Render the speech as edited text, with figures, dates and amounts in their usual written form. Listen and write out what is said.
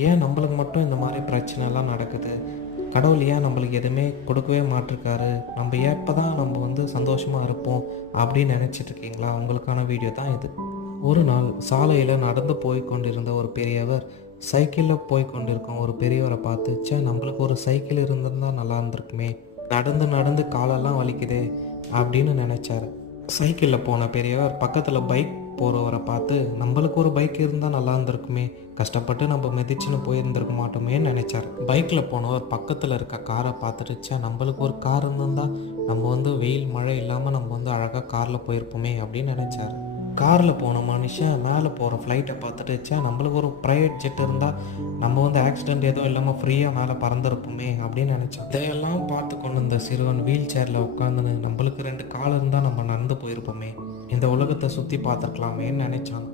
ஏன் நம்மளுக்கு மட்டும் இந்த மாதிரி பிரச்சனைலாம் நடக்குது? கடவுள் ஏன் நம்மளுக்கு எதுவுமே கொடுக்கவே மாட்டிருக்காரு? நம்ம எப்போ தான் நம்ம வந்து சந்தோஷமாக இருப்போம் அப்படின்னு நினச்சிட்டு இருக்கீங்களா? உங்களுக்கான வீடியோ தான் இது. ஒரு நாள் சாலையில் நடந்து போய் கொண்டிருந்த ஒரு பெரியவர் சைக்கிளில் போய் கொண்டிருக்கும் ஒரு பெரியவரை பார்த்து, ச்சே நம்மளுக்கு ஒரு சைக்கிள் இருந்திருந்தா நல்லா இருந்திருக்குமே, நடந்து நடந்து காலெல்லாம் வலிக்குதே அப்படின்னு நினச்சாரு. சைக்கிளில் போன பெரியவர் பக்கத்தில் பைக் போகிறவரை பார்த்து, நம்மளுக்கு ஒரு பைக் இருந்தால் நல்லா இருந்திருக்குமே, கஷ்டப்பட்டு நம்ம மிதிச்சுன்னு போயிருந்திருக்க மாட்டோமேன்னு நினச்சார். பைக்கில் போனவர் பக்கத்தில் இருக்க காரை பார்த்துட்டு, ச்சே நம்மளுக்கு ஒரு கார் இருந்திருந்தால் நம்ம வந்து வெயில் மழை இல்லாமல் நம்ம வந்து அழகாக காரில் போயிருப்போமே அப்படின்னு நினச்சார். காரில் போன மனுஷன் மேலே போகிற ஃப்ளைட்டை பார்த்துட்டு, ச்சே நம்மளுக்கு ஒரு ப்ரைவேட் ஜெட் இருந்தால் நம்ம வந்து ஆக்சிடெண்ட் எதுவும் இல்லாமல் ஃப்ரீயாக மேலே பறந்துருப்போமே அப்படின்னு நினச்சான். இதையெல்லாம் பார்த்து கொண்டு இந்த சிறுவன் வீல் சேரில் உட்காந்துன்னு, நம்மளுக்கு 2 கால் இருந்தால் நம்ம நடந்து போயிருப்போமே, இந்த உலகத்தை சுற்றி பார்த்துருக்கலாமேன்னு நினச்சான்.